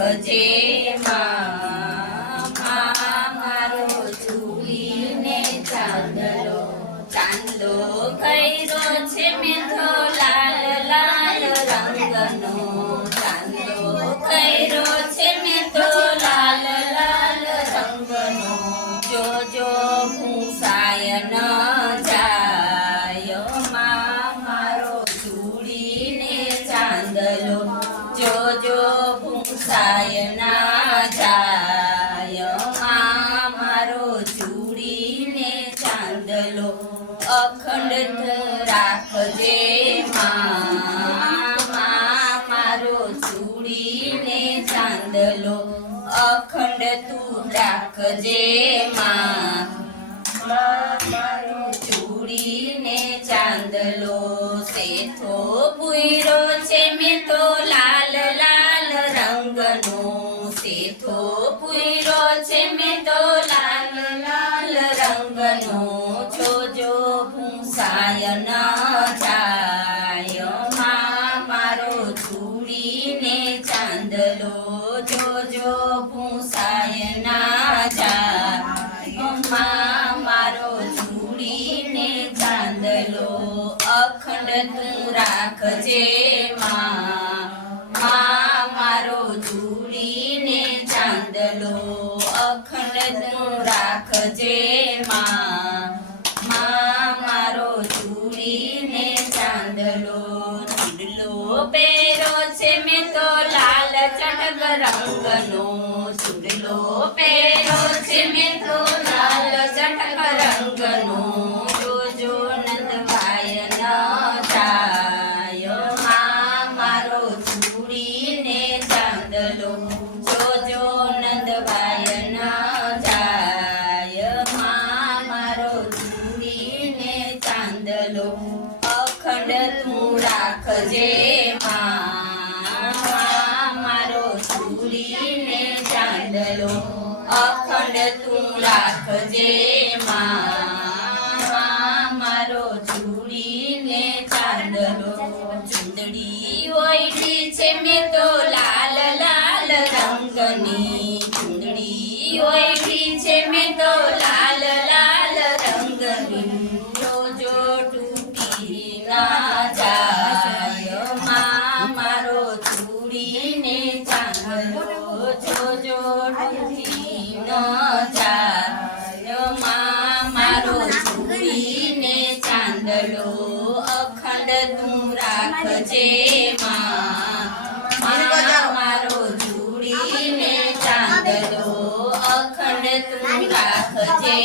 રાખજે માં મારો ઝૂલીને ચાંદલો ચાંદલો કર્યો છે મેં તો લાલ લાલ રંગનો ચાંદલો કર્યો છે મેં તો લાલ લાલ રંગનો જોજો ભૂસાય ન જાય મારો ઝૂલીને ચાંદલો જોજો ભૂસાય ના જાય મારો ઝૂલીને ચાંદલો અખંડ રાખજે મારો ઝૂલીને ચાંદલો અખંડ તું રાખજે મારો ઝૂલીને ચાંદલો સેથો પૂરો છે મેં તો લાલ લાલ રંગનો સેથો પૂરો છે મેં તો લાલ લાલ રંગનો જોજો ભૂસાય ન જાય મારો ઝૂલીને ચાંદલો જોજો ભૂસાય ના જાય મારો ઝૂલીને ચાંદલો અખંડ તું રાખજે મારો ઝૂલીને ચાંદલો અખંડ તું રાખજે મારો ઝૂલીને ચાંદલો ચૂડલો પહેરો છે મેં તો લાલ ચટક રંગનો ચૂડલો પહેરો છે મેં તો લાલ ચટક રંગનો જોજો નંદભાઈ ન જાય મારો ઝૂલીને ચાંદલો જોજો નંદભાઈ ન જાય મારો ઝૂલીને ચાંદલો અખંડ તું રાખજે મારો ઝૂલીને ચાંદલો અખંડ તું રાખજે મારો ઝૂલીને ચાંદલો ચુંદડી ઓયડી છે મેં તો લાલ લાલ રંગની ચુંદડી ઓયડી છે મેં તો લાલ લાલ રંગની જોજો તૂટી ના જાય મારો ઝૂલીને ચાંદલો જોજો તૂટી ન જાય મારો ઝૂલીને ચાંદલો અખંડ તું રાખજે મારો ઝૂલીને ચાંદલો અખંડ તું રાખજે